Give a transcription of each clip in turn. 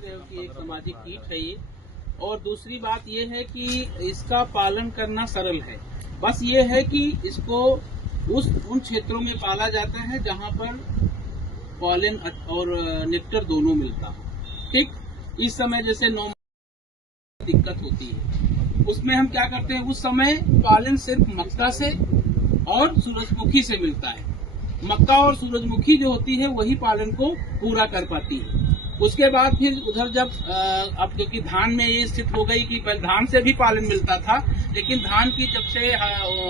ही रहे हो कि एक सामाजिक कीट है ये। और दूसरी बात ये है कि इसका पालन करना सरल है। बस ये है कि इसको उन क्षेत्रों में पाला जाता है जहाँ पर पॉलन और नेक्टर दोनों मिलता हो। ठीक, इस समय जैसे दिक्कत होती है, उसमें हम क्या करते हैं, उस समय पालन सिर्फ मक्का से और सूरजमुखी से मिलता है। मक्का और सूरजमुखी जो होती है वही पालन को पूरा कर पाती है। उसके बाद फिर उधर जब अब क्योंकि धान में ये स्थिति हो गई कि पहले धान से भी पालन मिलता था, लेकिन धान की जब से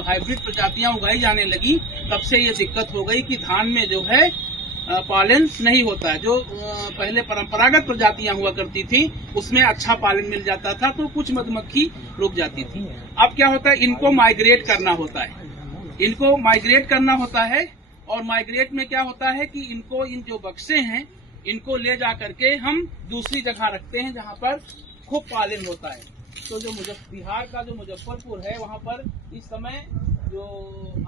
हाइब्रिड प्रजातियां उगाई जाने लगी तब से ये दिक्कत हो गई कि धान में जो है पालन नहीं होता है। जो पहले परंपरागत प्रजातियां हुआ करती थी उसमें अच्छा पालन मिल जाता था, तो कुछ मधुमक्खी रुक जाती थी। अब क्या होता है, इनको माइग्रेट करना होता है। इनको माइग्रेट करना होता है, और माइग्रेट में क्या होता है कि इनको इन जो बक्से हैं इनको ले जा करके हम दूसरी जगह रखते हैं जहां पर खूब पालन होता है। तो जो बिहार का जो मुजफ्फरपुर है वहां पर इस समय जो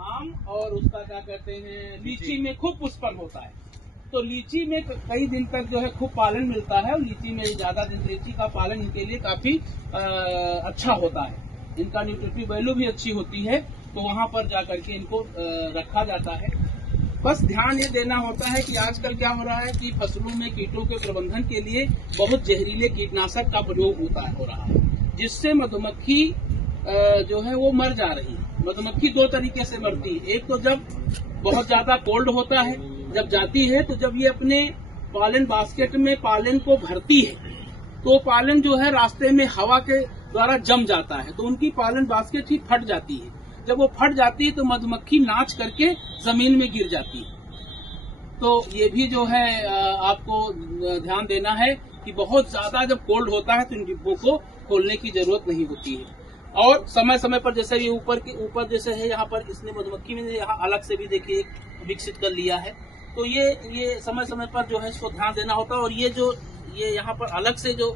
आम और उसका क्या कहते हैं लीची में खूब पुष्पन होता है। तो लीची में कई दिन तक जो है खूब पालन मिलता है, और लीची में ज्यादा दिन लीची का पालन इनके लिए काफी अच्छा होता है। इनका न्यूट्रिटिव वैल्यू भी अच्छी होती है, तो वहां पर जाकर के इनको रखा जाता है। बस ध्यान ये देना होता है कि आजकल क्या हो रहा है कि फसलों में कीटों के प्रबंधन के लिए बहुत जहरीले कीटनाशक का प्रयोग हो रहा है, जिससे मधुमक्खी जो है वो मर जा रही है। मधुमक्खी दो तरीके से मरती है। एक तो जब बहुत ज्यादा कोल्ड होता है, जब जाती है तो जब ये अपने पालन बास्केट में पालन को भरती है तो पालन जो है रास्ते में हवा के द्वारा जम जाता है, तो उनकी पालन बास्केट ही फट जाती है। जब वो फट जाती है तो मधुमक्खी नाच करके जमीन में गिर जाती है। तो ये भी जो है आपको ध्यान देना है कि बहुत ज्यादा जब कोल्ड होता है तो इन डिब्बों को खोलने की जरूरत नहीं होती है। और समय समय पर जैसे ये ऊपर जैसे है यहाँ पर इसने मधुमक्खी में यहाँ अलग से भी देखिए विकसित कर लिया है, तो ये समय समय पर जो है इसको ध्यान देना होता है। और ये यहाँ पर अलग से जो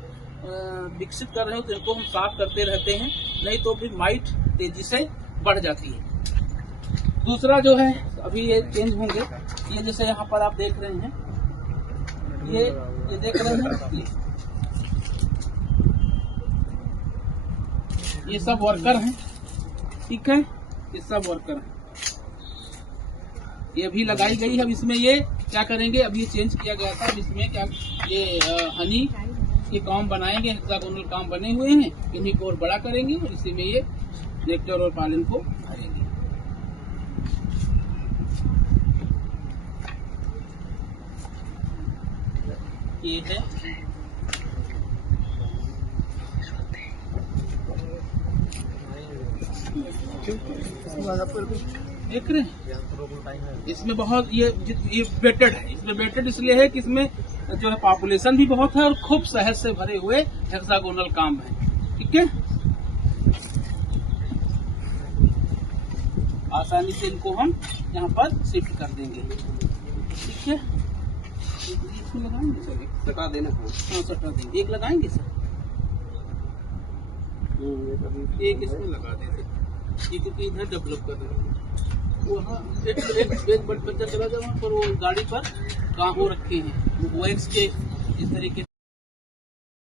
विकसित कर रहे हो तो इनको हम साफ करते रहते हैं, नहीं तो फिर माइट तेजी से बढ़ जाती है। दूसरा जो है अभी ये चेंज होंगे, ये जैसे यहाँ पर आप देख रहे हैं, ये देख रहे हैं, ये सब वर्कर हैं। ठीक है, ये सब वर्कर हैं, ये अभी लगाई गई है। अब इसमें ये क्या करेंगे, अभी ये चेंज किया गया था, इसमें क्या ये हनी के काम बनाएंगे, हेक्सागोनल काम बने हुए हैं, इन्हीं को और बड़ा करेंगे और इसी में ये नेक्टर और पालन को भरेंगे। ये है देख रहे हैं, इसमें बहुत ये वेटेड है। इसमें वेटेड इसलिए है कि इसमें जो है पॉपुलेशन भी बहुत है और खूब शहद से भरे हुए हेक्सागोनल काम है। ठीक है, आसानी से इनको हम यहाँ पर शिफ्ट कर देंगे। ठीक है, इसमें लगाएंगे सर, सटा देना। हाँ, सटा देंगे, एक लगाएंगे सर, एक इसमें लगा देंगे, क्योंकि इधर डेवलप कर रहे हैं। वहाँ एक बच्चा चला जाए वहाँ पर, वो गाड़ी पर कहाँ हो रखे हैं वो वैक्स के इस तरीके